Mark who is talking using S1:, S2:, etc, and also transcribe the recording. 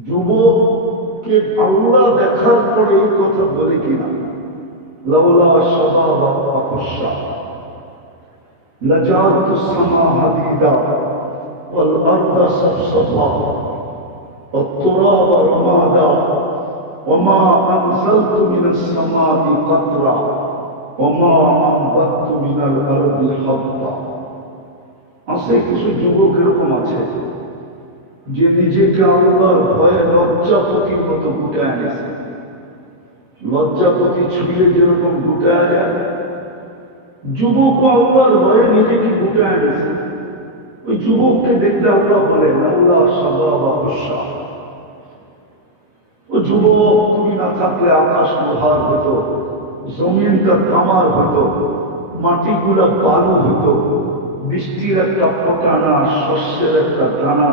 S1: যুবককে আল্লাহ দেখার পরে এই কথা বলে কিনা লাউলা সভা আকস্যা لجعلت السماء حديدا والأرض صفصفا والتراب رمادا وما أنزلت من السماء قطرا وما أنبت من الأرض حبا আছে কিছু যুবক এরকম আছে যে নিজেকে আল্লাহর ভয়ে লজ্জাপতির মতো গুটায় গেছে লজ্জাপতি ছুঁয়ে যেরকম গুটায় যায় যুবক আল্লাহর ভয়ে নিজেকে গুটায় গেছে ওই যুবককে দেখলে আল্লাহ বলেন, আল্লাহ সাবা বা হস্যা ও যুবক, তুমি না থাকলে আকাশ লোহার হতো, জমিনটা তামার হতো, মাটিগুলা বালু হতো, বৃষ্টির একটা ফোটানা শস্যের একটা দানা